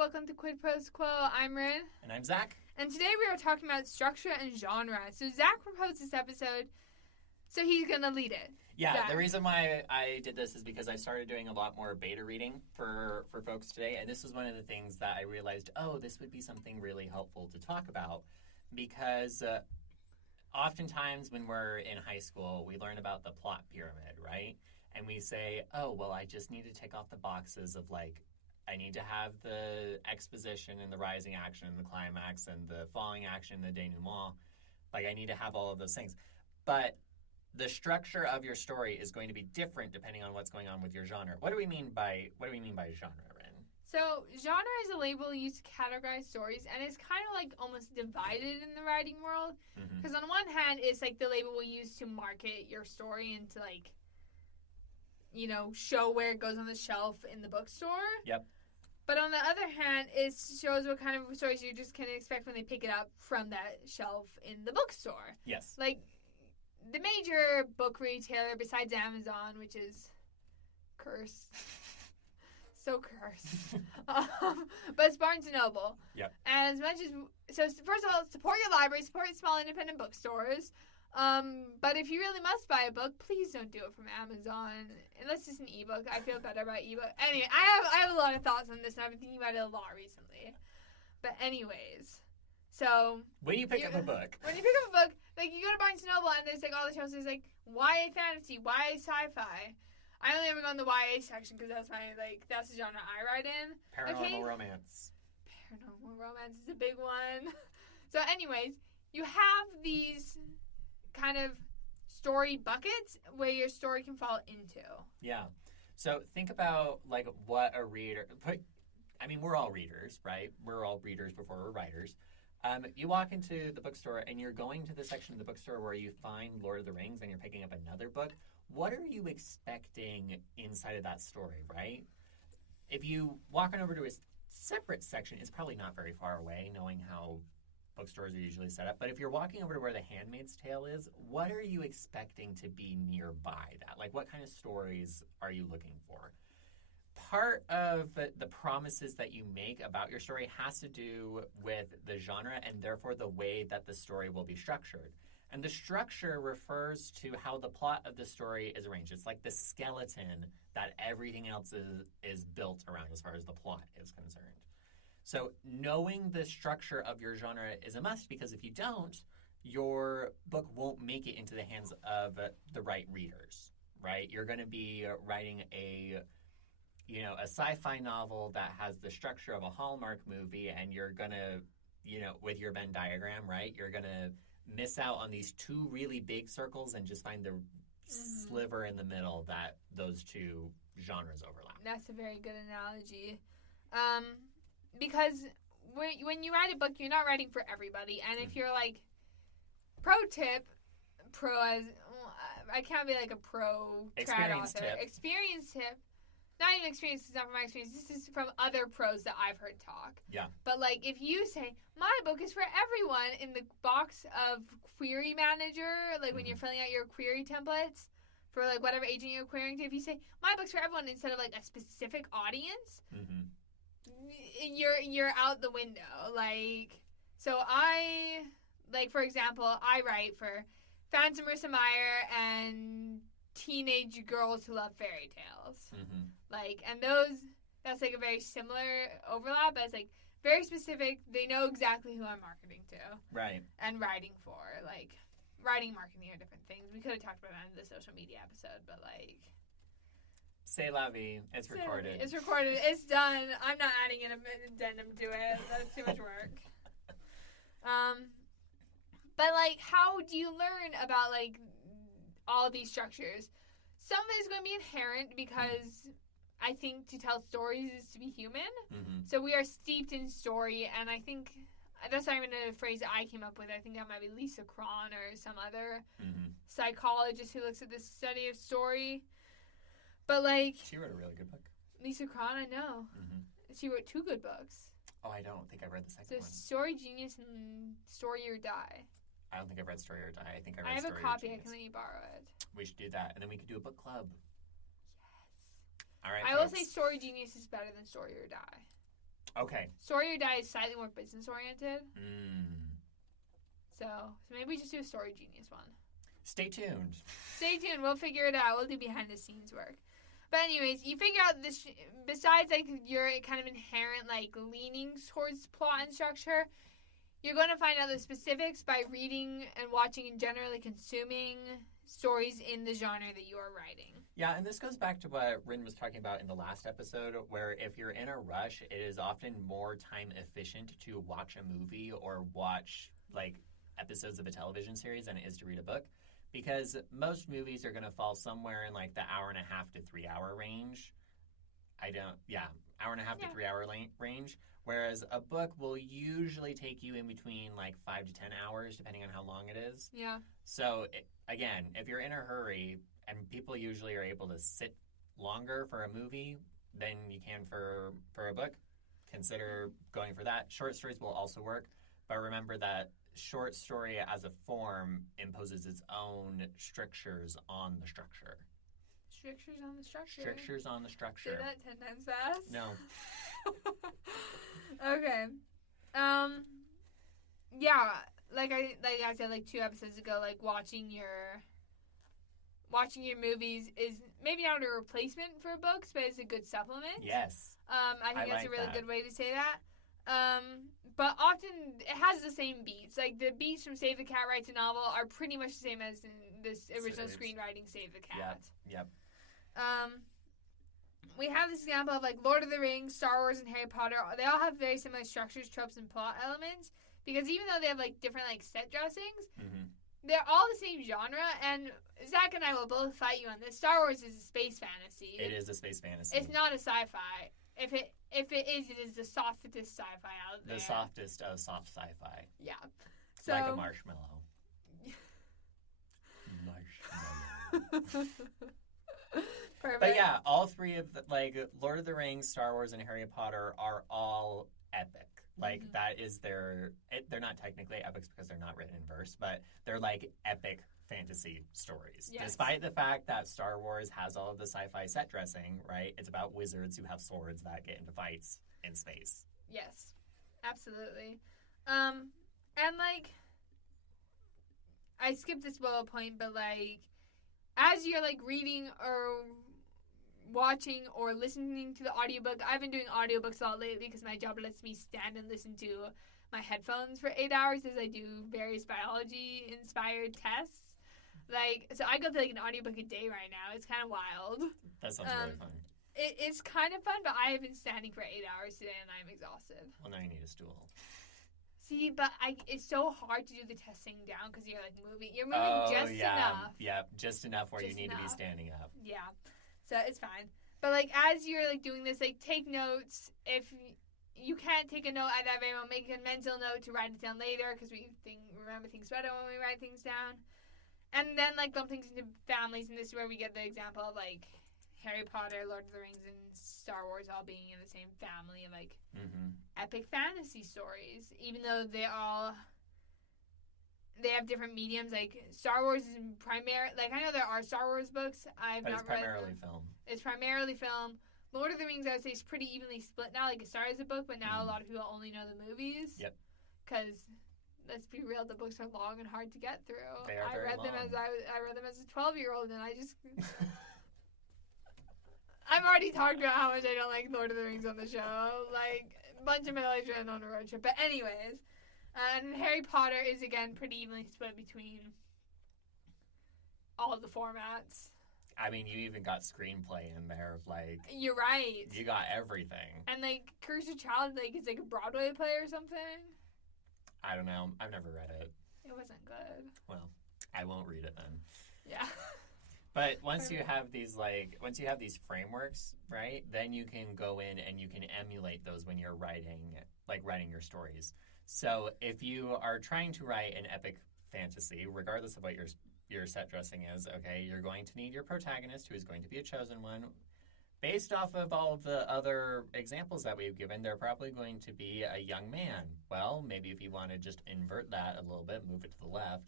welcome to Quid Pros Quo. I'm Rin. And I'm Zach. And today we are talking about structure and genre. So Zach proposed this episode, so he's going to lead it. Yeah, Zach. The reason why I did this is because I started doing a lot more beta reading for folks today, and this was one of the things that I realized, this would be something really helpful to talk about, because oftentimes when we're in high school, we learn about the plot pyramid, right? And we say, I just need to tick off the boxes of, I need to have the exposition and the rising action and the climax and the falling action and the denouement. I need to have all of those things. But the structure of your story is going to be different depending on what's going on with your genre. What do we mean by genre, Ren? So genre is a label used to categorize stories, and it's kind of almost divided in the writing world. Because on one hand, it's the label we use to market your story and to show where it goes on the shelf in the bookstore. Yep. But on the other hand, it shows what kind of stories you just can expect when they pick it up from that shelf in the bookstore. Yes. The major book retailer besides Amazon, which is cursed. So cursed. But it's Barnes & Noble. Yep. And as much as... So, first of all, support your library, support small independent bookstores. But if you really must buy a book, please don't do it from Amazon. Unless it's an ebook. I feel better about ebook. Anyway, I have a lot of thoughts on this, and I've been thinking about it a lot recently. But anyways, so... When you pick up a book... When you pick up a book, you go to Barnes & Noble, and there's, all the shelves, there's, YA fantasy, YA sci-fi. I only ever go in the YA section, because that's my, that's the genre I write in. Paranormal romance. Paranormal romance is a big one. So anyways, you have these kind of story buckets where your story can fall into. Yeah. So think about, what a reader... we're all readers, right? We're all readers before we're writers. You walk into the bookstore and you're going to the section of the bookstore where you find Lord of the Rings and you're picking up another book. What are you expecting inside of that story, right? If you walk on over to a separate section, it's probably not very far away, knowing how bookstores are usually set up. But if you're walking over to where The Handmaid's Tale is, what are you expecting to be nearby that? What kind of stories are you looking for? Part of the promises that you make about your story has to do with the genre and therefore the way that the story will be structured. And the structure refers to how the plot of the story is arranged. It's like the skeleton that everything else is built around as far as the plot is concerned. So knowing the structure of your genre is a must, because if you don't, your book won't make it into the hands of the right readers, right? You're going to be writing a sci-fi novel that has the structure of a Hallmark movie, and you're going to, with your Venn diagram, right? You're going to miss out on these two really big circles and just find the sliver in the middle that those two genres overlap. That's a very good analogy. Because when you write a book, you're not writing for everybody. And if you're pro tip, I can't be a pro trad author. Experience tip. Not even experience, it's not from my experience. This is from other pros that I've heard talk. Yeah. But, if you say, my book is for everyone in the box of Query Manager, when you're filling out your query templates for, whatever agent you're querying to, if you say, my book's for everyone instead of, a specific audience, you're out the window. So I, for example, I write for fans of Marissa Meyer and teenage girls who love fairy tales. And that's a very similar overlap, but it's very specific. They know exactly who I'm marketing to. Right. And writing for. Writing and marketing are different things. We could have talked about that in the social media episode, but C'est la vie. It's recorded. It's recorded. It's done. I'm not adding an addendum to it. That's too much work. But how do you learn about all these structures? Some of it is going to be inherent because I think to tell stories is to be human. So we are steeped in story, and I think that's not even a phrase that I came up with. I think that might be Lisa Cron or some other psychologist who looks at the study of story. But she wrote a really good book. Lisa Cron, I know. She wrote 2 good books. Oh, I don't think I read the second one. Story Genius and Story or Die. I don't think I've read Story or Die. I think I read I have Story a copy. or I can let you borrow it. We should do that, and then we could do a book club. Yes. All right. I will say Story Genius is better than Story or Die. Okay. Story or Die is slightly more business-oriented. Mm. So maybe we just do a Story Genius one. Stay tuned. Stay tuned. We'll figure it out. We'll do behind-the-scenes work. But anyways, you figure out this, besides, like, your kind of inherent, like, leanings towards plot and structure, you're going to find out the specifics by reading and watching and generally consuming stories in the genre that you are writing. Yeah, and this goes back to what Rin was talking about in the last episode, where if you're in a rush, it is often more time efficient to watch a movie or watch, like, episodes of a television series than it is to read a book. Because most movies are going to fall somewhere in, like, the hour and a half to 3 hour range. Hour and a half to 3 hour range. Whereas a book will usually take you in between, like, 5 to 10 hours, depending on how long it is. Yeah. So, again, if you're in a hurry, and people usually are able to sit longer for a movie than you can for a book, consider going for that. Short stories will also work, but remember that short story as a form imposes its own strictures on the structure. Strictures on the structure? Strictures on the structure. Say that 10 times fast? No. Okay. Yeah, like I said, like 2 episodes ago, like watching your movies is maybe not a replacement for books, but it's a good supplement. Yes. I think that's like a really that. good way to say that. But often it has the same beats. Like the beats from Save the Cat Writes a Novel are pretty much the same as in this original screenwriting Save the Cat. Yep. We have this example of like Lord of the Rings, Star Wars, and Harry Potter. They all have very similar structures, tropes, and plot elements because even though they have like different like set dressings, they're all the same genre. And Zach and I will both fight you on this. Star Wars is a space fantasy. It is a space fantasy. It's not a sci-fi. If it is the softest sci-fi out there. The softest of soft sci-fi. Yeah. So, like a marshmallow. Marshmallow. Perfect. But yeah, all three of the, like Lord of the Rings, Star Wars, and Harry Potter are all epic. Like that is they're not technically epics because they're not written in verse, but they're like epic fantasy stories. Yes. Despite the fact that Star Wars has all of the sci-fi set dressing, right? It's about wizards who have swords that get into fights in space. Yes, absolutely. And like, I skipped this bullet point, but like, as you're like reading or watching or listening to the audiobook, I've been doing audiobooks a lot lately because my job lets me stand and listen to my headphones for 8 hours as I do various biology-inspired tests. Like, so I go through like an audiobook a day right now. It's kind of wild. That sounds really fun. It's kind of fun, but I have been standing for 8 hours today and I'm exhausted. Well, now you need a stool. See, but it's so hard to do the testing down because you're like moving. You're moving just enough. Yeah, just enough where Just you need to be enough. standing up. Yeah, so it's fine. But like as you're like doing this, like take notes. If you can't take a note at that very moment, make a mental note to write it down later because we remember things better when we write things down. And then like lump things into families, and this is where we get the example of like Harry Potter, Lord of the Rings, and Star Wars all being in the same family of like epic fantasy stories, even though they have different mediums. Like Star Wars is primary. Like I know there are Star Wars books. But it's primarily film. It's primarily film. Lord of the Rings, I would say, is pretty evenly split now. Like it started as a book, but now a lot of people only know the movies. Yep. Because let's be real, the books are long and hard to get through. They are very long. I read them as a 12-year-old, and I just. I've already talked about how much I don't like Lord of the Rings on the show. Like, a bunch of middle-aged men on a road trip. But anyways, and Harry Potter is, again, pretty evenly split between all of the formats. I mean, you even got screenplay in there. Like, you're right. You got everything. And, like, Cursed Child, like, it's like a Broadway play or something. I don't know. I've never read it. It wasn't good. Well, I won't read it then. Yeah. But once you have these frameworks, right, then you can go in and you can emulate those when you're writing your stories. So if you are trying to write an epic fantasy, regardless of what your set dressing is, okay, you're going to need your protagonist who is going to be a chosen one. Based off of all of the other examples that we've given, they're probably going to be a young man. Well, maybe if you want to just invert that a little bit, move it to the left,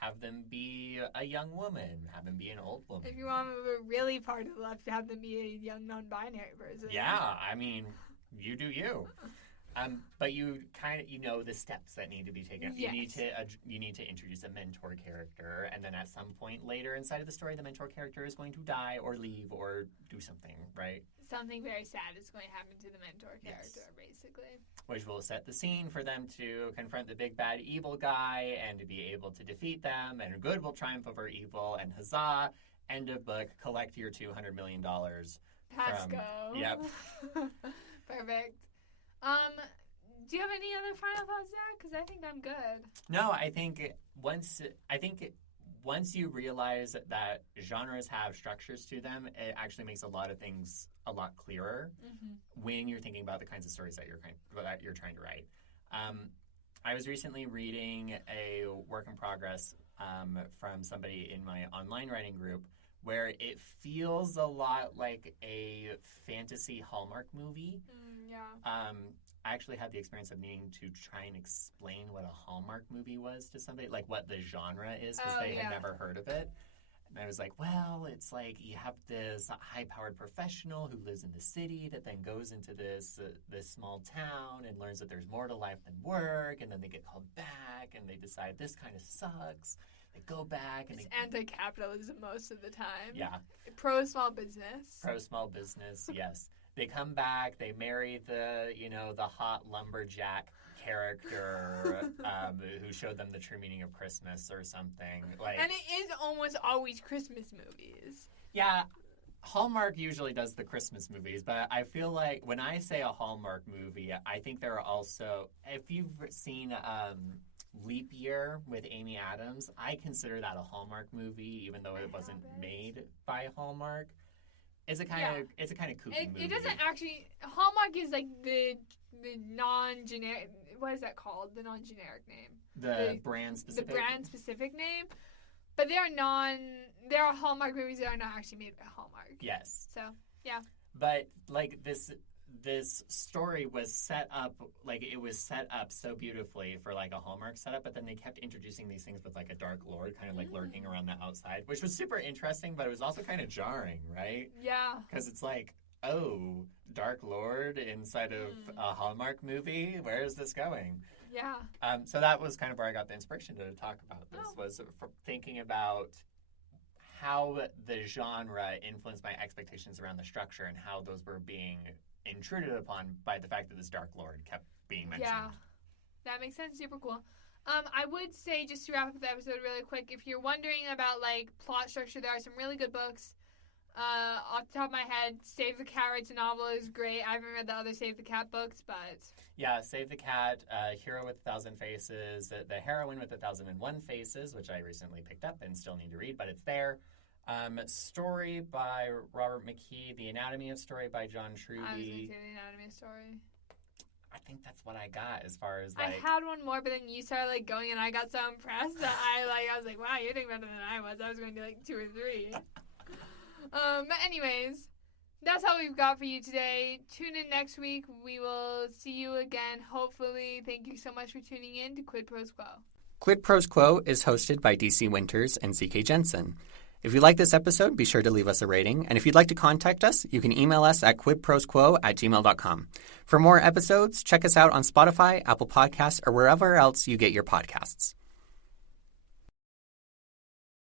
have them be a young woman. Have them be an old woman. If you want to move it really far to the left, have them be a young non-binary person. Yeah, I mean, you do you. But you know the steps that need to be taken. Yes. You need to introduce a mentor character, and then at some point later inside of the story, the mentor character is going to die or leave or do something, right? Something very sad is going to happen to the mentor character, basically. Which will set the scene for them to confront the big bad evil guy and to be able to defeat them, and good will triumph over evil, and huzzah, end of book, collect your $200 million. Let's go. Yep. Perfect. Do you have any other final thoughts, Zach? Because I think I'm good. No, I think once you realize that genres have structures to them, it actually makes a lot of things a lot clearer when you're thinking about the kinds of stories that you're trying to write. I was recently reading a work in progress from somebody in my online writing group where it feels a lot like a fantasy Hallmark movie. I actually had the experience of needing to try and explain what a Hallmark movie was to somebody, like what the genre is, because they had never heard of it. And I was like, well, it's like you have this high-powered professional who lives in the city that then goes into this small town and learns that there's more to life than work, and then they get called back, and they decide this kind of sucks. They go back and it's anti-capitalism most of the time. Yeah. Pro-small business. Pro-small business, yes. They come back, they marry the hot lumberjack character who showed them the true meaning of Christmas or something. And it is almost always Christmas movies. Yeah, Hallmark usually does the Christmas movies, but I feel like when I say a Hallmark movie, I think there are also, if you've seen Leap Year with Amy Adams, I consider that a Hallmark movie, even though it wasn't made by Hallmark. It's a kind of kooky movie. It doesn't actually. Hallmark is like the non-generic. What is that called? The non-generic name. The brand specific. The brand specific name, but they are non. There are Hallmark movies that are not actually made by Hallmark. Yes. So yeah. But like this story was set up so beautifully for like a Hallmark setup, but then they kept introducing these things with like a Dark Lord kind of like lurking around the outside, which was super interesting, but it was also kind of jarring, right? Yeah. Because it's like, oh, Dark Lord inside of a Hallmark movie? Where is this going? Yeah. So that was kind of where I got the inspiration to talk about this, was thinking about how the genre influenced my expectations around the structure and how those were being intruded upon by the fact that this Dark Lord kept being mentioned. Yeah, that makes sense. Super cool. I would say, just to wrap up the episode really quick, if you're wondering about like plot structure, there are some really good books. Off the top of my head, Save the Cat writes a novel is great. I haven't read the other Save the Cat books, but yeah, Save the Cat, Hero with 1,000 Faces, The Heroine with 1,001 Faces, which I recently picked up and still need to read, but it's there. Story by Robert McKee, The Anatomy of Story by John Truby. I was going to say The Anatomy of Story. I think that's what I got as far as like... I had one more, but then you started like going and I got so impressed that I was like, wow, you're doing better than I was. I was going to do like 2 or 3. But anyways, that's all we've got for you today. Tune in next week. We will see you again, hopefully. Thank you so much for tuning in to Quid Pros Quo. Quid Pros Quo is hosted by DC Winters and CK Jensen. If you like this episode, be sure to leave us a rating. And if you'd like to contact us, you can email us at quidprosquo@gmail.com. For more episodes, check us out on Spotify, Apple Podcasts, or wherever else you get your podcasts.